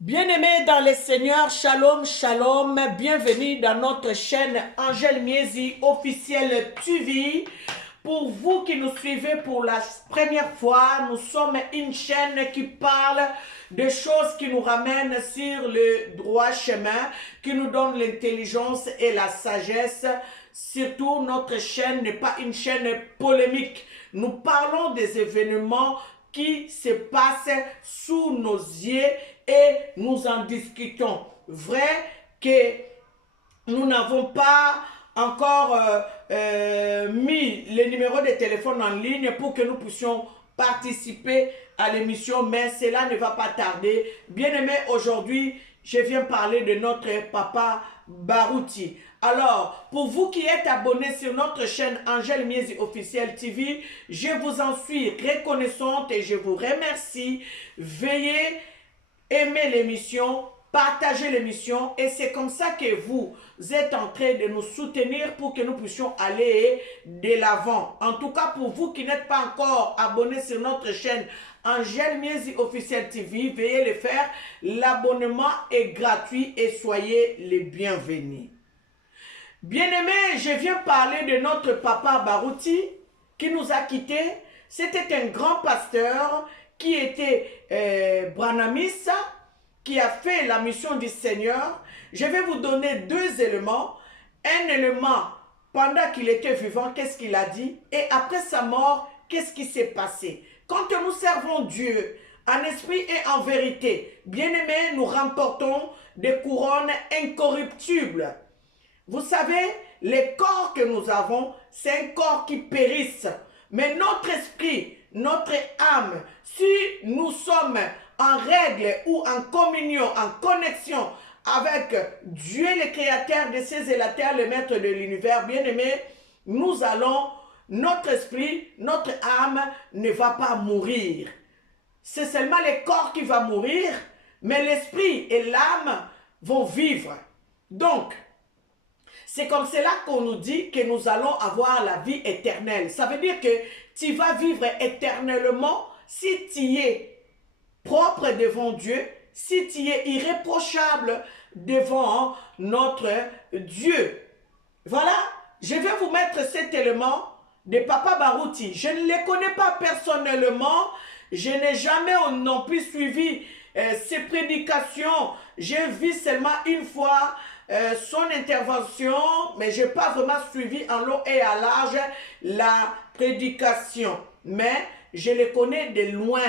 Bien-aimés dans le Seigneur, shalom, shalom, bienvenue dans notre chaîne Angèle Miezi officielle TV. Pour vous qui nous suivez pour la première fois, nous sommes une chaîne qui parle de choses qui nous ramènent sur le droit chemin, qui nous donne l'intelligence et la sagesse. Surtout, notre chaîne n'est pas une chaîne polémique. Nous parlons des événements qui se passent sous nos yeux et nous en discutons. Vrai que nous n'avons pas encore mis les numéros de téléphone en ligne pour que nous puissions participer à l'émission, mais cela ne va pas tarder. Bien aimé, aujourd'hui, je viens parler de notre papa Barouti. Alors, pour vous qui êtes abonnés sur notre chaîne Angèle Miezi officielle TV, je vous en suis reconnaissante et je vous remercie. Veuillez aimer l'émission, partagez l'émission et c'est comme ça que vous êtes en train de nous soutenir pour que nous puissions aller de l'avant. En tout cas, pour vous qui n'êtes pas encore abonnés sur notre chaîne Angèle Miezi officielle TV, veuillez le faire. L'abonnement est gratuit et soyez les bienvenus. Bien-aimés, je viens parler de notre papa Barouti qui nous a quittés. C'était un grand pasteur qui était branamiste, qui a fait la mission du Seigneur. Je vais vous donner deux éléments. Un élément, pendant qu'il était vivant, qu'est-ce qu'il a dit? Et après sa mort, qu'est-ce qui s'est passé? Quand nous servons Dieu en esprit et en vérité, bien-aimés, nous remportons des couronnes incorruptibles. Vous savez, les corps que nous avons, c'est un corps qui périsse. Mais notre esprit, notre âme, si nous sommes en règle ou en communion, en connexion avec Dieu, le créateur des cieux et la terre, le maître de l'univers, bien-aimé, nous allons, notre esprit, notre âme ne va pas mourir. C'est seulement le corps qui va mourir, mais l'esprit et l'âme vont vivre. Donc, c'est comme cela qu'on nous dit que nous allons avoir la vie éternelle. Ça veut dire que tu vas vivre éternellement si tu es propre devant Dieu, si tu es irréprochable devant notre Dieu. Voilà, je vais vous mettre cet élément de Papa Barouti. Je ne le connais pas personnellement, je n'ai jamais non plus suivi ses prédications. J'ai vu seulement une fois son intervention, mais je n'ai pas vraiment suivi en long et à large la prédication. Mais je le connais de loin.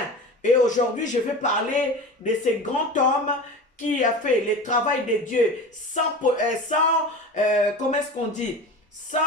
Et aujourd'hui, je vais parler de ce grand homme qui a fait le travail de Dieu comment est-ce qu'on dit, sans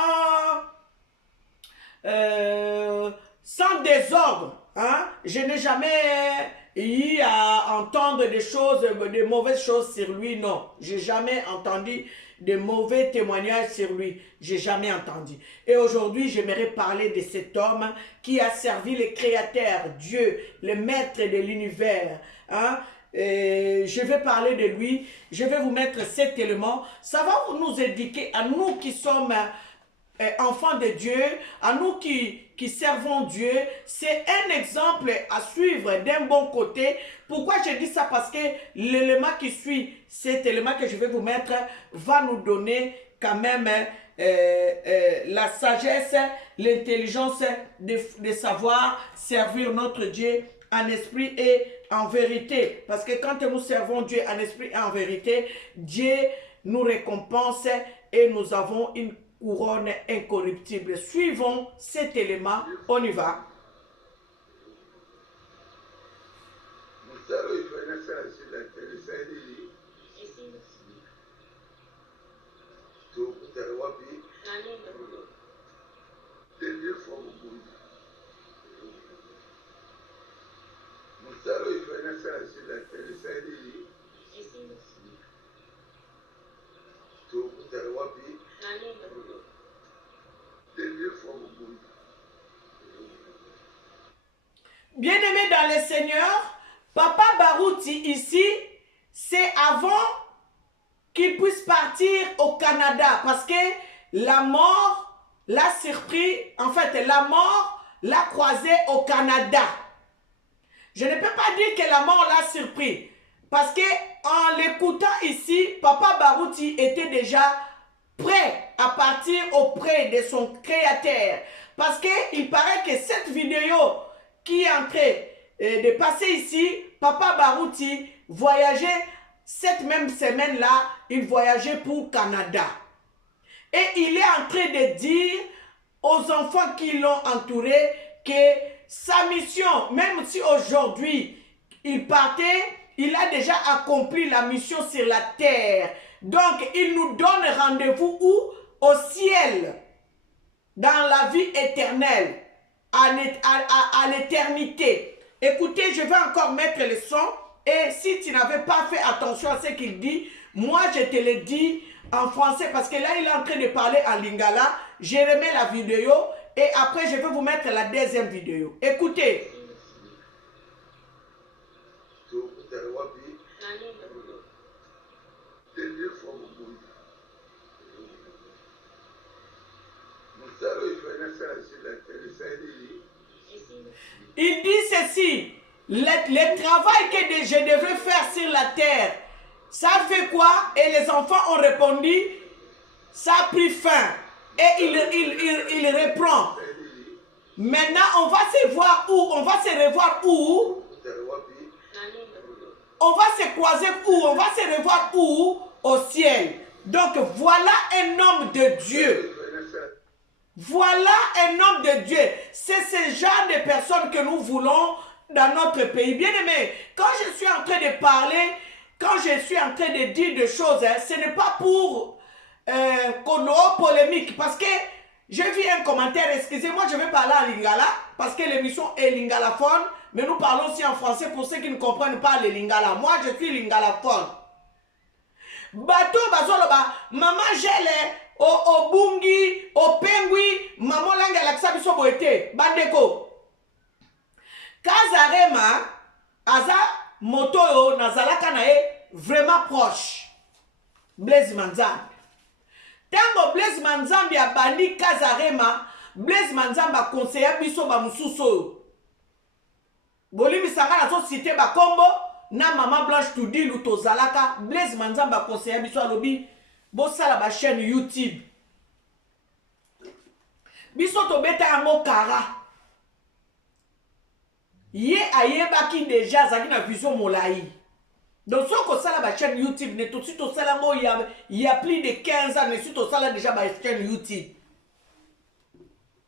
désordre. Hein? Je n'ai jamais eu à entendre des choses, de mauvaises choses sur lui, non. J'ai jamais entendu de mauvais témoignages sur lui. J'ai jamais entendu. Et aujourd'hui, j'aimerais parler de cet homme qui a servi le Créateur, Dieu, le Maître de l'univers. Hein? Et je vais parler de lui. Je vais vous mettre cet élément. Ça va nous éduquer à nous qui sommes enfants de Dieu, à nous qui servons Dieu. C'est un exemple à suivre d'un bon côté. Pourquoi je dis ça? Parce que l'élément qui suit, cet élément que je vais vous mettre, va nous donner quand même la sagesse, l'intelligence de savoir servir notre Dieu en esprit et en vérité. Parce que quand nous servons Dieu en esprit et en vérité, Dieu nous récompense et nous avons une couronne incorruptible. Suivons cet élément, on y va. Bien-aimé dans le Seigneur, Papa Barouti ici, c'est avant qu'il puisse partir au Canada parce que la mort l'a surpris, en fait la mort l'a croisé au Canada. Je ne peux pas dire que la mort l'a surpris parce que en l'écoutant ici, Papa Barouti était déjà prêt à partir auprès de son créateur. Parce qu'il paraît que cette vidéo qui est en train de passer ici, Papa Barouti voyageait cette même semaine-là, il voyageait pour Canada. Et il est en train de dire aux enfants qui l'ont entouré que sa mission, même si aujourd'hui il partait, il a déjà accompli la mission sur la terre. Donc il nous donne rendez-vous où? Au ciel, dans la vie éternelle, à l'éternité. Écoutez, je vais encore mettre le son. Et si tu n'avais pas fait attention à ce qu'il dit, moi je te le dis en français parce que là il est en train de parler en lingala. Je remets la vidéo et après je vais vous mettre la deuxième vidéo. Écoutez. Il dit ceci, le travail que je devais faire sur la terre, ça fait quoi? Et les enfants ont répondu, ça a pris fin. Et il reprend. Maintenant, on va se voir où? On va se revoir où? On va se croiser où? On va se revoir où? Au ciel. Donc, voilà un homme de Dieu. Voilà un homme de Dieu. C'est ce genre de personnes que nous voulons dans notre pays. Bien aimé, quand je suis en train de parler, quand je suis en train de dire des choses, ce n'est pas pour qu'on ait polémique. Parce que j'ai vu un commentaire, excusez-moi, je vais parler en lingala, parce que l'émission est lingalaphone, mais nous parlons aussi en français pour ceux qui ne comprennent pas le lingala. Moi, je suis lingalaphone. Bateau, bazoloba, maman gèle. Au bungi, au pengui, maman langa laksa biso boete, bandeko. Kazarema, aza moto yo nazalaka na ye vraiment proche. Blaise Manzambi. Tango Blaise Manzambi a bandi Kazarema, Blaise Manzambi a conseillé biso ba mususo. Bolimi sanga na so cité ba kombo, na maman Blanche Tudi luto zalaka, Blaise Manzambi a conseillé biso alobi. Bosala ba chaîne YouTube. Biso to beta yango kara. Ye ayebaki déjà zaki na vision molai. Donc si on sala ba chaîne YouTube, ne tout de suite au sala mo il y a plus de 15 ans, ne suite au sala déjà ba chaîne YouTube.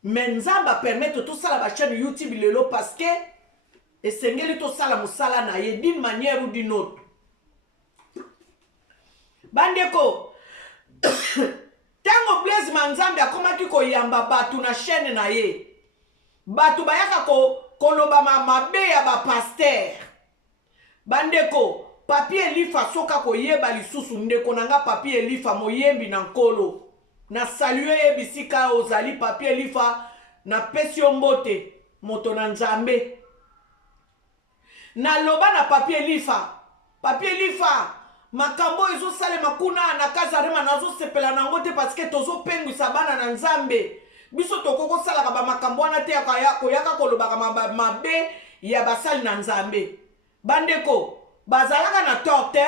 Mais nzamba permettre tout sala ba chaîne YouTube lelo parce que esengeli to sala musala na ye d'une manière ou d'une autre. Bandeko Tango Blaise Manzambi akomaki koyamba batu na chaîne na ye. Batu bayaka koloba mabe ya ba pasteur. Bandeko, papier lifa soka koyeba lisusu ndeko nanga papier lifa moyembi na nkolo. Na salue bisika ozali papier lifa na pesio mbote moto na nzambe. Na loba na papier lifa. Papier lifa. Makambo izo sale makuna na Kazarema nazo sepela nango te parce que tozo pengwisa bana na nzambe. Biso tokoko sala ba makambo wana te koyaka kolobaka mabe ya basali na nzambe. Bandeko, bazalaka na torte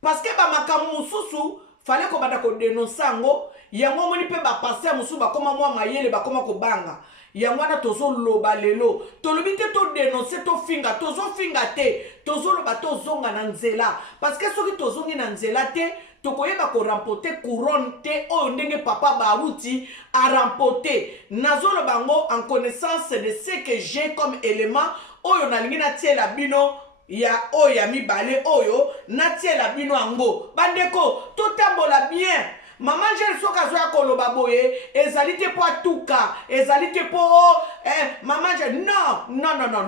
parce que ba makambo mususu fallait ko bata ko dénoncer ngo yango moni pe ba passer mususu ba koma mwa mayele ba koma ko banga. Yango na tozo loba lelo tolobi te to dénoncer to finga tozo finga te tozo loba to zonga na nzela parce que soki tozongi na nzela te tokoyeba ko remporter couronne te oyo ndenge Papa Barouti a remporté nazo bango en connaissance de ce que j'ai comme élément oyo nalingi na tiela bino ya oya mibale oyo na tiela bino ango bandeko totambola bien. Maman j'ai soka zoya koloba boye ezalite po atuka ezalite po maman j'ai non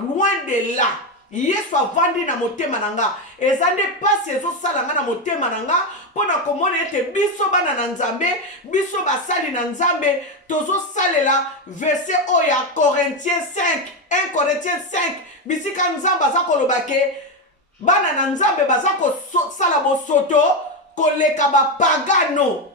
loin de là yesu avandi na motema nanga ezande pasi ezosalanga na motema nanga pona komona ete biso bana na nzambe biso basali na nzambe tozosalela verset oya Corinthiens 5 1 Corinthiens 5 bisika nzambe aza koloba ke bana na nzambe baza kosala bosoto koleka bapagano.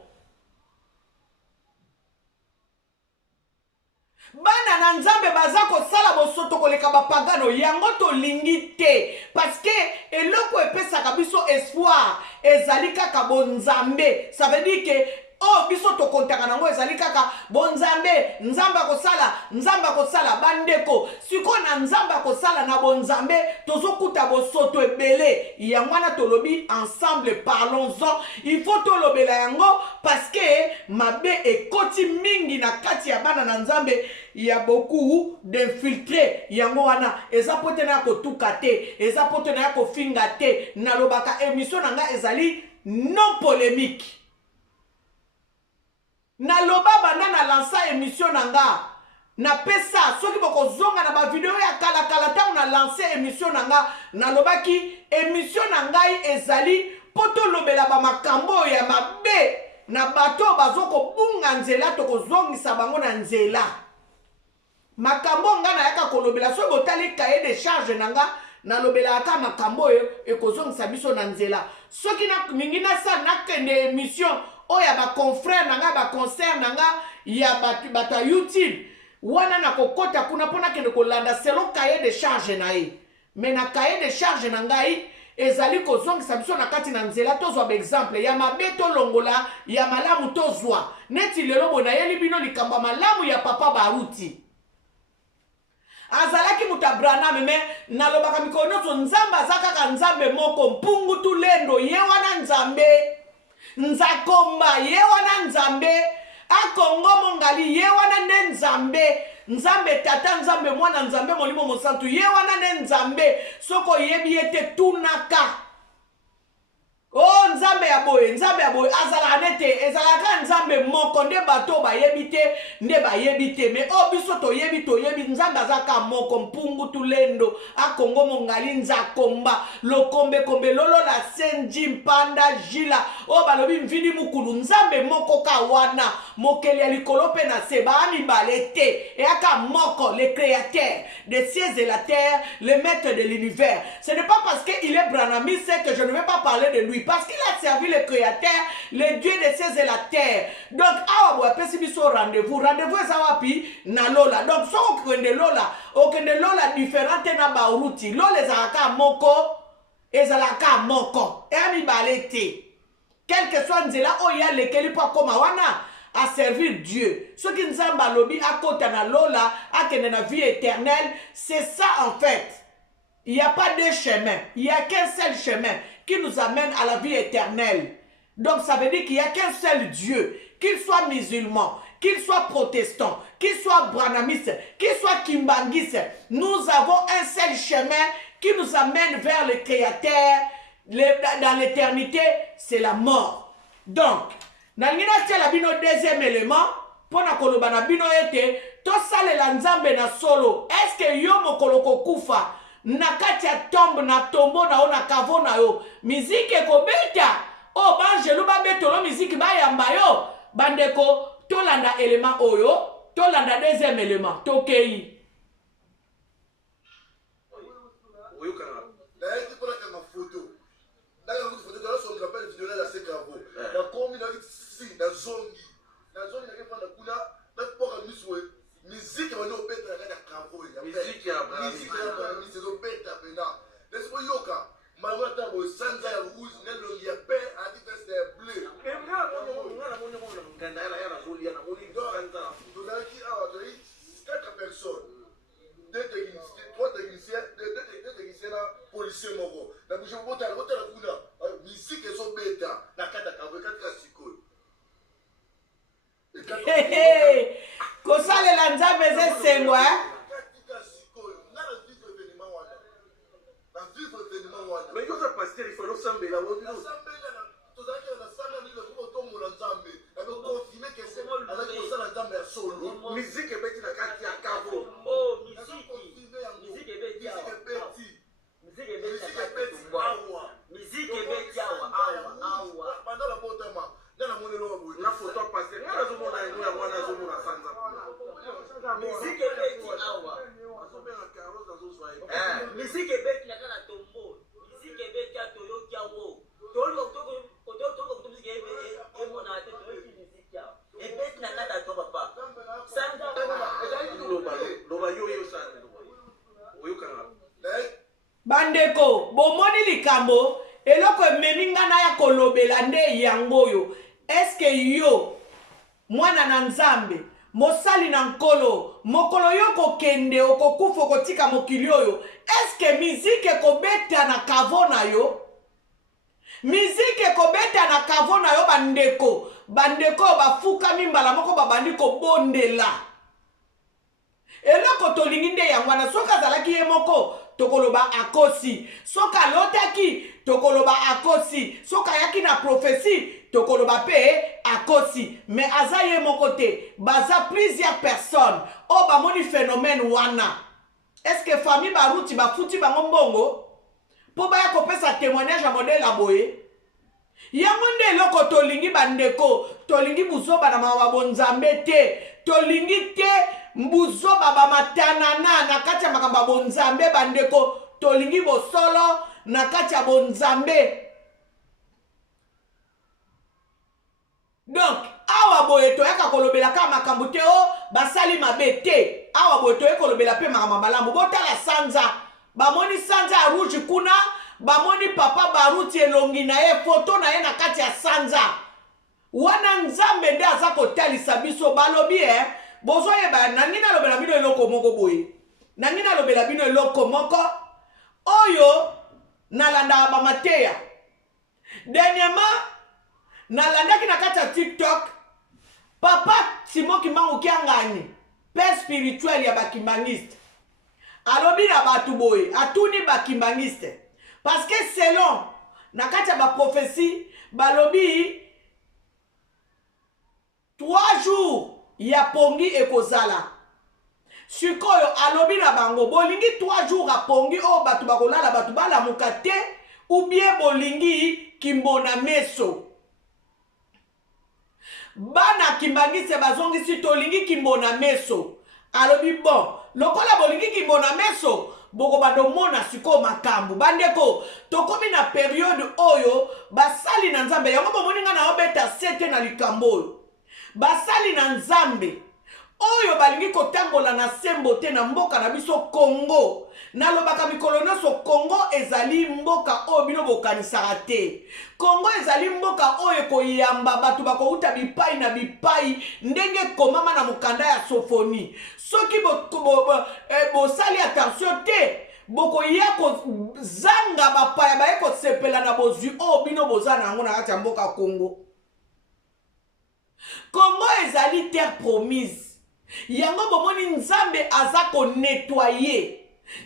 bana na nzambe baza kosala bosoto koleka bapagano yango tolingi te parce que eloko epesaka biso espoir ezali kaka bonzambe. Ça veut dire que oh biso tokontaka nango ezali kaka bonzambe, nzambe akosala bandeko siko na nzambe akosala na bonzambe tozokuta bosoto ebele yango wana tolobi ensemble parlons-en. Il faut tolobela yango parce que mabe ekoti mingi na kati ya bana na nzambe. Il y a beaucoup d'infiltrés yango wana eza pote na kotuka te, eza pote na kofinga te. Nalobaka émission nanga ezali non polémique. Na loba banda na lansa émission nanga na pesa soki boko zonga na ba vidéo ya kala kala ta na lancer émission nanga na loba ki émission nangai ezali poto lobela ba makambo ya mabe na bato bazoko bunga nzela to kozongisa bango na nzela makambo ngana yaka kolobela so botali cahier de charge nanga na lobela aka makambo e kozongisa biso na nzela soki na mingi na sa na kende émission oya ba confrère nanga ba concert nanga ya batu YouTube wana na kokota kuna pona kende kolanda selon cahier de charge na ye mais na cahier de charge na ngai ezali kozongisa biso na kati na nzela tozwa ba exemple ya mabe tolongola ya malamu tozwa neti lelo bona yeli bino likamba malamu ya papa Baruti azalaki mutabrana meme nalobaka mikono to nzamba azakaka nzambe moko mpungu tulendo ye wana nzambe nzakomba ye wana nzambe akongo mongali ye wana ne nzambe nzambe tata nzambe mwana nzambe molimo mosantu ye wana ne nzambe soko yebi ete tunaka oh nzambe ya boye azala nete ezalaka nzambe moko nde bato bayebite nde bayebite me oh biso toyebi nzambe azaka moko mpungu tulendo akongo mongali nzakomba lokombe kombe lolo la senji mpanda jila oh balobi mvidi mukulu nzambe moko ka wana mokeli ya likolo pe na se baami balete et aka moko le créateur des cieux et la terre le maître de l'univers. Ce n'est pas parce qu'il est branamiste que je ne vais pas parler de lui parce qu'il a servi le créateur, le Dieu des cieux et la terre. Donc, awa bo apesi biso rendez-vous ezawapi na lola. Donc, so okende lola différente na Baruti. Lola ezalaka moko. Et ami balete. Quel que soit nzela oya lekeli pa koma wana à servir Dieu. Ce qui nous a lobby à côté de lola, à la vie éternelle, c'est ça en fait. Il n'y a pas deux chemins. Il n'y a qu'un seul chemin qui nous amène à la vie éternelle. Donc ça veut dire qu'il n'y a qu'un seul Dieu, qu'il soit musulman, qu'il soit protestant, qu'il soit branamiste, qu'il soit kimbanguiste. Nous avons un seul chemin qui nous amène vers le Créateur. Dans l'éternité, c'est la mort. Donc, nalingina tiala bino deuxième élément pona koloba na bino ete to salela nzambe na solo. Est-ce que yo mokolo kokufa na kati ya tombe na tombo na ona kavo na yo miziki ekobeta o banjelu babetolo miziki bayamba yo bandeko tolanda élément oyo tolanda deuxième élément tokei kosalela nzambe ezesengwa mais yo za pasteur il faut l'ensemble là musique ebeti na kati ya kavo oh musique ebeti awa bandala botama na monelo wa na photo pasteur na zo mona eno ya mwana zo mona sanza musique ebeti awa azobe na carlos zo swa musique ebeti na kana tombo musique ebeti ya toyoki awo tolo to musique ebeti mona te toyoki musique ya ebeti na kata to papa sanza bomoni likambo eloko ememinga na ya kolobela nde yango yo. Eske yo mwana na nzambe mosali na nkolo mokolo yo kokende okokufa kotika mokili oyo, eske mizike kobeta na kavo na yo? Mizike kobeta na kavo na yo bandeko bafuka mimbala moko babandi kobondela. Eloko tolingi nde yango wana soka azalaki ye moko tokoloba akosi, soka lotaki tokoloba akosi, soka yaki na prophétie tokoloba pe akosi, mais aza ye moko te. Baza plusieurs personnes o bamoni phénomène wana. Est-ce que famille baruti bafuti bango mbongo po baya kopesa témoignage à modèle aboye? Yango nde eloko tolingi bandeko, tolingi buzoba na mabonzambe te, tolingi te mbuzoba bamatanana na kati ya makamba bonzambe bandeko, tolingi bosolo na kati ya bonzambe. Donc awa boye toyaka kolobela ka makambo te o basali mabe te. Awa boye toyaka kolobela pe makamba malamu. Botala sanza bamoni sanza ya rouge kuna, bamoni papa baruti elongi na ye, foto na ye na kati ya sanza wana. Nzambe nde aza kotalisa biso balobi bozo yeba nangi nalobela bino eloko moko boye, nangi nalobela bino eloko moko oyo nalanda bamateya. Dernièrement nalandaki na kati ya TikTok papa Simon Kimbangu Kiangani, père spirituel ya bakimbangiste, alobi na batu boye atuni bakimbangiste parce que selon na kati ya baprophétie balobi 3 jours ya pongi ekozala. Sikoyo alobi na bango bolingi 3 jours apongi o batu bakolala batu balamuka te, ou bien bolingi kimbona meso. Bana kimbangise bazongisi tolingi kimbona meso. Alobi bon, lokola bolingi kimbona meso boko badomona siko makambu bandeko tokomi na periode oyo basali na nzambe yango bomoninga na obeta sete na likambo. Basali na nzambe oyo balingi kotambola na sembo te na mboka na biso Congo. Nalobaka mikolo nyonso Congo ezali mboka oyo bino bokanisaka te. Congo ezali mboka oyo koyamba batu bakouta bipai na bipai ndenge komama na mukanda ya sofoni. Soki bosali attention te bokoya kozanga bapaya baye kosepela na bozwi oyo bino boza nango na kati ya mboka Congo. Congo ezali terre promise. Yango bomoni nzambe aza ko nettoyer,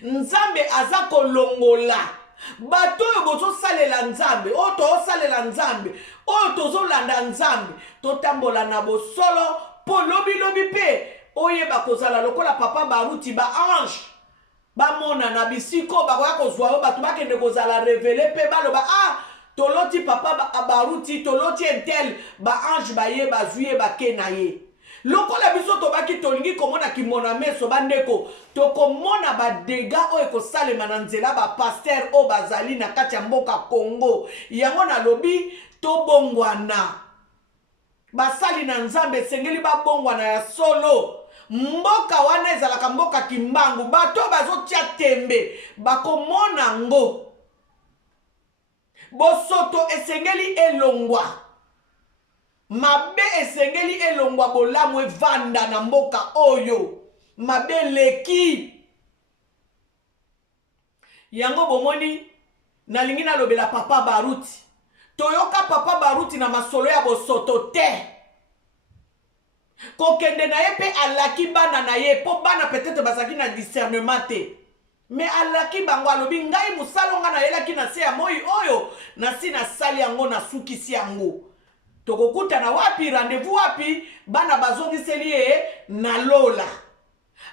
nzambe aza ko longola bato yo bozo salela nzambe, o to salela nzambe, o tozo landa nzambe, to tambola na bosolo po lobi pe oyeba kozala lokola papa baruti ba ange bamona na bisiko bakoya kozwa yo bato bakende kozala révélé pe baloba toloti papa baruti toloti entel ba ange baye bazuye bakena ye. Lokola biso tobaki tolingi komona kimona meso bandeko tokomona ba dega oyo kosalema na nzela ba pasteur o bazali na kati ya mboka Congo. Yango na lobi tobongwana basali na nzambe sengeli babongwana ya solo. Mboka wana ezalaka mboka kimbangu bato bazotia tembe bakomona ngo bosoto esengeli elongwa, mabe esengeli elongwa bolamu evanda na mboka oyo mabe leki. Yango bomoni nalingi nalobela papa baruti toyoka papa baruti na masolo ya bosoto te. Kokende na ye pe alaki bana na ye po bana peut-être basaki na discernement te, mais alaki bango alobi ngai musalonga na yelaki na se ya moi oyo na si na sali yango na sukisi yango. Tokokuta na wapi rendez-vous wapi bana bazongiseli ye na lola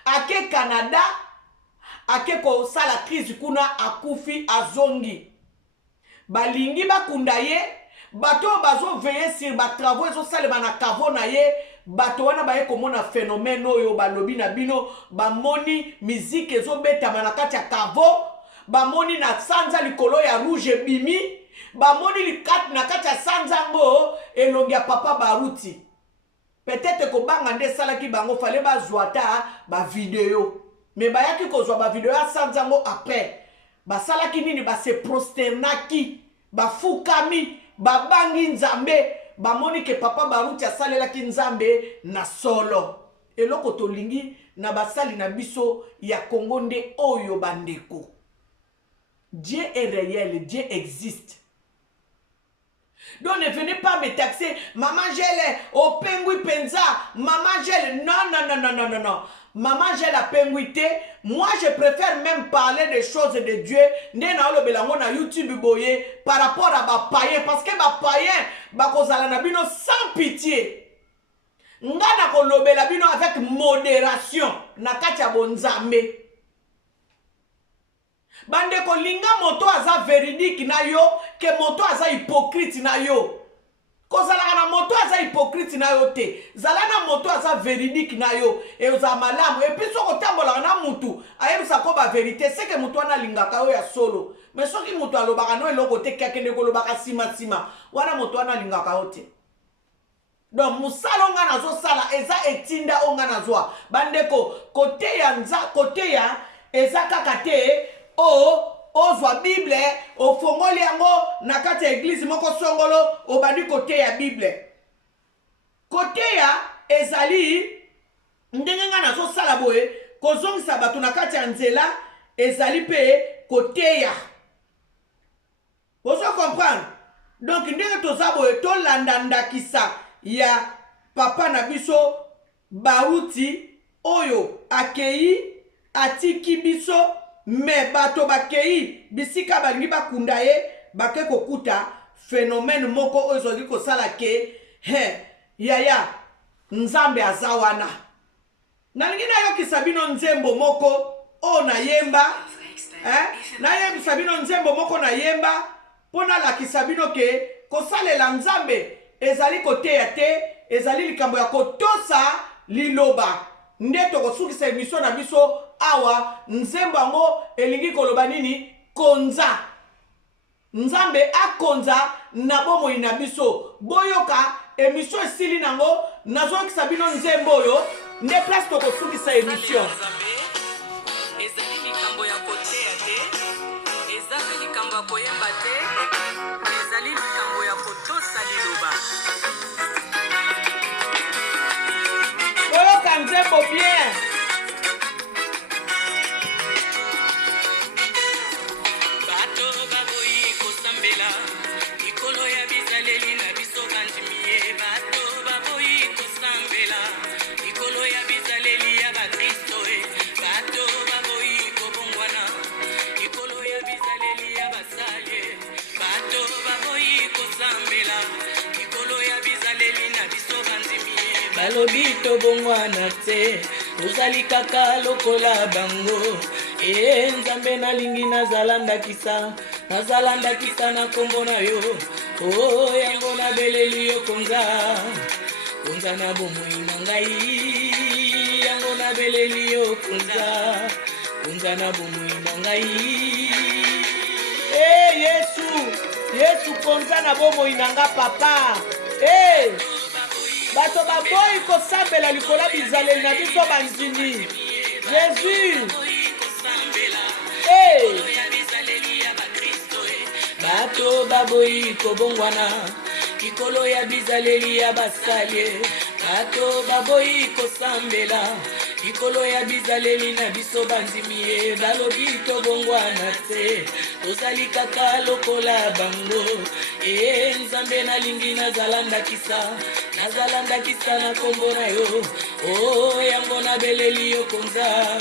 ake Canada ake ko sala crise kuna akufi azongi balingi bakunda ye bato bazo veiller sur ba travaux ezo salema na kavo na ye. Bato wana baye komona phénomène oyo balobi na bino bamoni musique ezo betama na kati ya kavo, bamoni na sanza likolo ya rouge bimi, bamoni likati na kati ya sanza ngo elongi ya papa baruti. Peut-être ko banga nde salaki bango fale bazwa ta ba video, mais bayaki kozwa ba video ya sanza ngo après basalaki nini base prosternaki bafukami babangi nzambe bamoni ke papa baruti asalelaki nzambe na solo eloko tolingi na basali na biso ya Congo nde oyo bandeko. Dieu est réel, Dieu existe. Donc ne venez pas me taxer, maman gèle, au pengui penza, maman gèle, non. Maman gèle a penguité, moi je préfère même parler des choses de Dieu, na YouTube boye, par rapport à ma païen, parce que ma païen, bakozala na bino sans pitié. Ngana kolobela bino avec modération, na katia bonzambe. Bande ko linga moto aza véridique na yo ke moto aza hypocrite na yo. Kozala na moto aza hypocrite na yo te. Zala na moto aza véridique na yo e oza malamu et puis soko tambola na mutu ayerusa ko ba vérité c'est que mutu ana lingaka yo ya solo. Mais soki mutu alobaka no eloko te kakende kolobaka sima wana mutu ana lingaka yo te. Donc musala nga nazo sala eza etinda onga nazwa. Bande ko kote ya nza kote ya eza kaka te ozwa Bible ofongoli yango na kati ya église moko songolo obandi kote ya Bible. Kote ya ezali ndenge nga nazo sala boye kozongisa bato na kati ya nzela ezali pe kote ya. Vous comprendre? Donc ndenge toza boye tolanda ndakisa ya papa na biso Baruti oyo akei atiki biso me bato bakei bisika balingi bakunda ye bake kokuta phénomène moko oyo ezali kosala ke yaya nzambe aza wana. Nalingi nayokisa bino nzembo moko oyo nayemba nayebisa bino nzembo moko nayemba mpo nalakisa bino ke kosalela nzambe ezali koteya te ezali likambo ya kotosa liloba. Nde tokosukisa emission na biso awa nzembo yango elingi koloba nini konza. Nzambe akonza na bomoi na biso. Boyoka emission esili nango nazokisa bino nzembo oyo nde place tokosukisa emission. Ezali likambo ya koteya te, ezali likambo ya koyemba te, ezali likambo ya kotosa liloba. Boyoka nzembo bien. Balobi tobongwana te ozali kaka lokola bango nzambe nalingi nazalandakisa na kombo na yo yango nabeleli yo konza na bomoi na ngai yango nabeleli yo konza na bomoi na ngai Yesu konza na bomoi na nga papa bato baboyi kosambela likola bizaleli na biso banzini Jésus bato baboyi kobongwana likolo ya bizaleli ya basali bato baboyi kosambela likolo ya bizaleli na biso banzimi balobi tobongwana te tozali kaka lokola bango nzambe nalingi nazalandakisa na kombo na yo yango nabeleli yo konza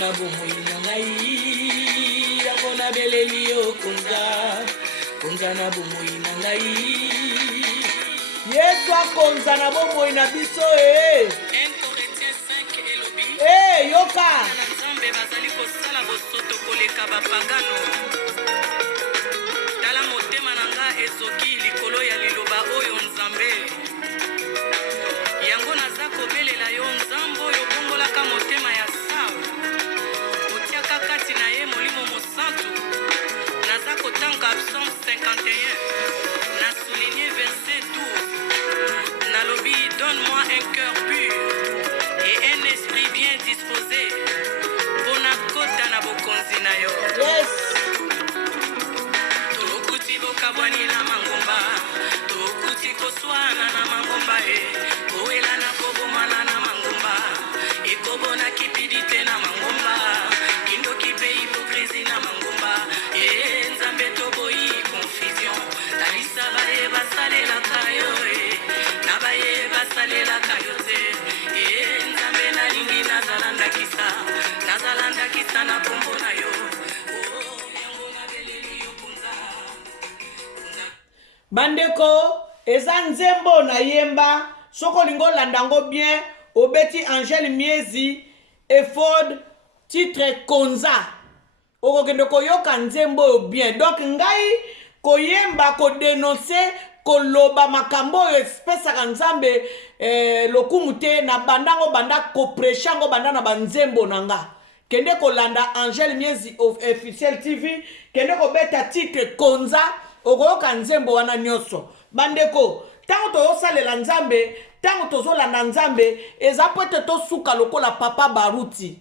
na bomoi na ngai yango nabeleli yo konza na bomoi na ngai Yesu akonza na bomoi na biso yoka nzambe bazali kosala bosoto koleka bapagano tala motema na nga ezoki likolo ya liloba oyo nzambe yango naza kobelela yo nzambe oyo obongolaka motema ya Saul otiaka kati na ye molimo mosantu naza kotanga Psaume 51 na souligner verset 12 nalobi donne-moi un cœur pur et un esprit bien disposé pour na kota na bokonzi na yo kabwani na mangomba tokuti koswana na mangomba koela na kobomana na mangomba ekobona kipidite na mangomba kindo kipe hypocrisie na mangomba nzambe toboyi confusion talisa baye basalela kayo na baye basalela kayo te nzambe nalingi nazalanda kisa na kombo na yo bandeko eza nzembo na yemba soko lingo landango bien obeti Angel Miezi effort titre Konza okokende koyoka nzembo bien donc ngai koyemba kodénoncer koloba makambo oyo espesaka nzambe lokumu te na bandango banda kopreshango banda na banzembo na nga kende kolanda Angel Miezi officiel TV kende kobeta titre Konza okoyoka nzembo wana nyonso bandeko tango tozosalela nzambe tango tozolanda nzambe eza po ete tosuka lokola papa Baruti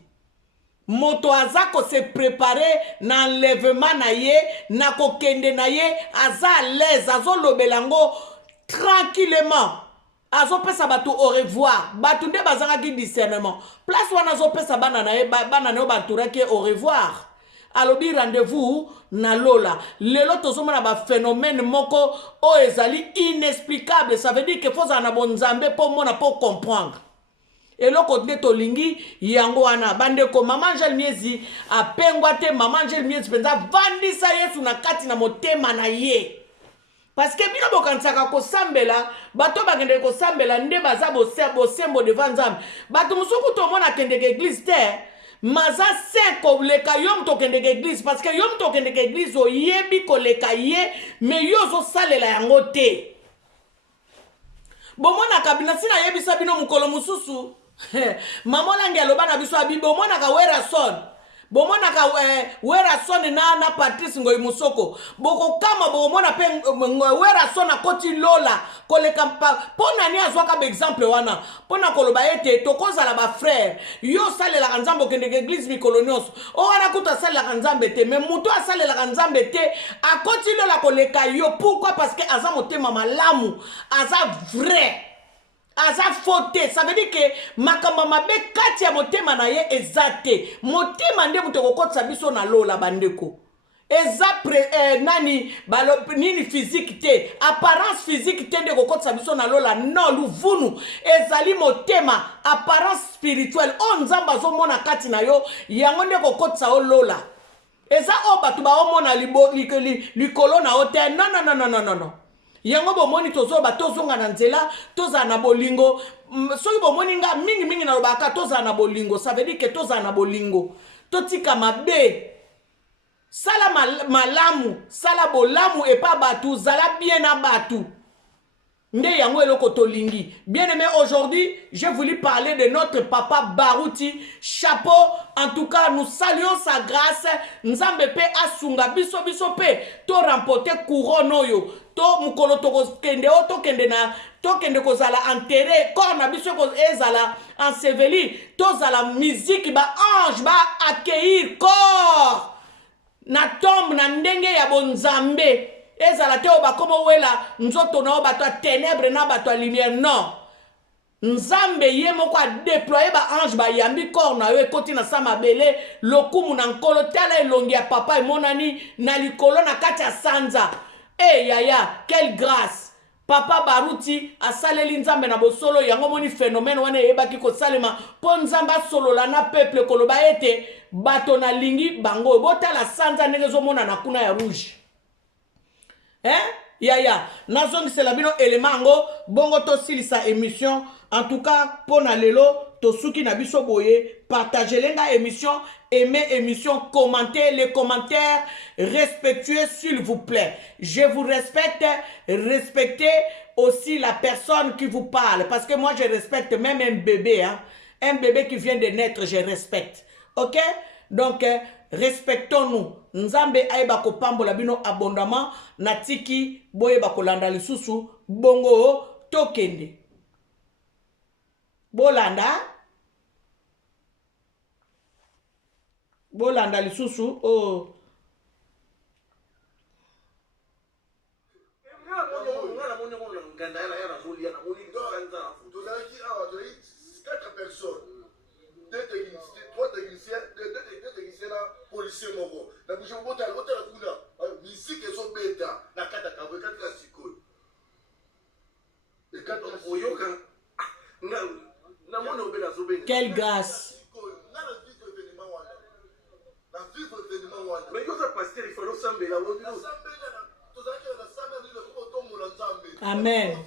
moto aza kose prepare na enlèvement na ye na kokende na ye aza à l'aise azolobela ngo tranquillement azopesa bato au revoir bato nde bazangaki discernement place wana azopesa bana na ye bana na yo baturaki au revoir alobi rendez-vous na lola lelo tozomona ba phénomène moko o ezali inexplicable ça veut dire que faut na bonzambe po mona po comprendre eloko nde tolingi yango wana bandeko mama Angel Miezi apengwa te mama Angel Miezi penza vandisa Yesu na kati na motema na ye parce que bino bokansaka kosambela bato bakende kosambela nde baza bosembo devant nzambe bato musuku tomona kende ke église te maza se koleka yo mto kende ke église parce que yo mto kende ke église oyebi koleka ye mais yo zo salela yango te bomona kabina sina yebisa bino mukolo mususu mamola ngi aloba na biso abi bomona ka wera son bomona ka wera son na Patrice Ngoyi Musoko boko kama bomona pe wera son akoti lola koleka pona ni azwaka ba exemple wana pona koloba ete tokozala ba frère yo salela nzambe kende ke église mikolonios o wana kuta salela nzambe te mais muto asalela nzambe te akoti lola koleka yo pourquoi parce que aza motema malamu aza vrai aza faute ça veut dire que makamba mabe kati ya motema na ye ezate motema nde muto kokotsa biso na lola bandeko eza nani balo nini physique te apparence physique te nde kokotsa biso na lola non luvunu ezali motema apparence spirituelle o nzamba azomona kati na yo yango nde kokotsa o lola eza o bato baomona likolo na o te non yango bomoni tozoba tozonga na nzela toza na bolingo soki bomoni nga mingi na lobaka toza na bolingo ça veut dire que toza na bolingo totika mabe sala malamu sala bolamu epa batu zala bien na batu nde yango eloko tolingi bien aimé aujourd'hui j'ai voulu parler de notre papa Baruti chapeau en tout cas nous saluons sa grâce nzambe pe asunga biso pe to remporter couronne oyo to mukolo to kende o to kende na to kende ko zala enterré corps na biso ko ezala enseveli to zala musique ba ange ba accueillir corps na tombe na ndenge ya bonzambe ezala te obakomo wela nzoto na bato a ténèbres na bato a lumière non nzambe ye moko a déployer ba ange ba yambi corps na yo ekoti na sama bele lokumu na nkolo tala elongi ya papa emonani na likolo na kati ya sanza yaya quelle grâce papa Baruti asaleli nzambe na bosolo yango moni phénomène wana yebaki ko salema po nzamba solola na peuple koloba ete bato na lingi bango botala sanza ndenge zomona na kuna ya rouge yaya nazongisela bino élément ngo bongo tosilisa émission en tout cas pona lelo tosuki na biso boye partagez lenga émission aimez émission commentez les commentaires respectueux s'il vous plaît je vous respecte respectez aussi la personne qui vous parle parce que moi je respecte même un bébé un bébé qui vient de naître je respecte ok donc respectons-nous nzambe ayeba kopambola bino abondamment natiki boyeba kolanda lisusu bongo tokende bolanda lisusu officier moko na bouche bota kuna musique ezo beta na kata kabo kata sikoyo et quand on oyoka na mona obela zo beta quelle grâce. Mais yo ça pasteur il faut sambela wo Amen.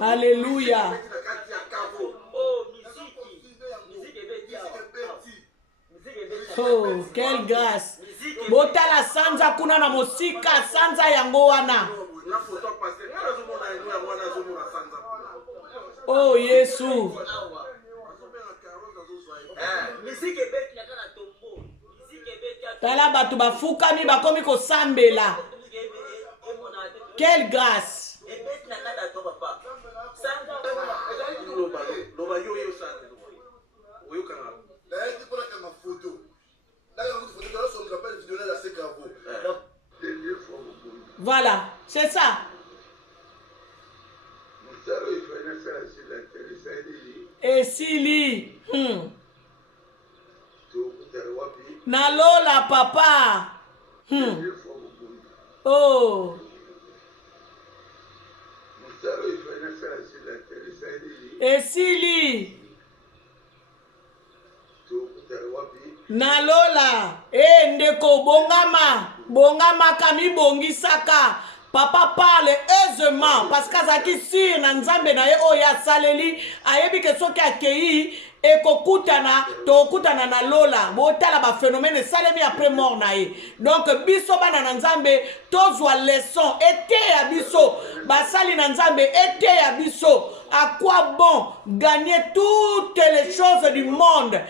Alléluia. Oh, quelle grâce. Botala sanza kuna na mosika sanza yango wana. Oh Yesu. Tala batu bafukami bakomi ko sambela. Quelle grâce. Voilà, c'est ça. Et Sili. Nalola papa. Oh. Et Sili. Nalola. Ndeko bongama kami bongisaka. Papa parle aisément parce qu'azaki sur na nzambe na ye oya saleli ayebi ke soki akei ekokutana tokutana na lola botala ba phénomène salemi après mort na ye. Donc biso bana na nzambe tozwa leçon ete ya biso basali na nzambe ete ya biso. À quoi bon gagner toutes les choses du monde,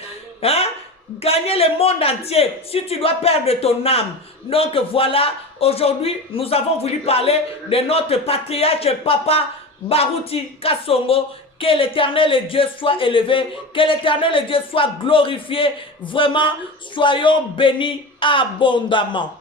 hein? Gagner le monde entier si tu dois perdre ton âme. Donc voilà, aujourd'hui nous avons voulu parler de notre patriarche Papa Baruti Kasongo. Que l'Éternel Dieu soit élevé, que l'Éternel Dieu soit glorifié. Vraiment, soyons bénis abondamment.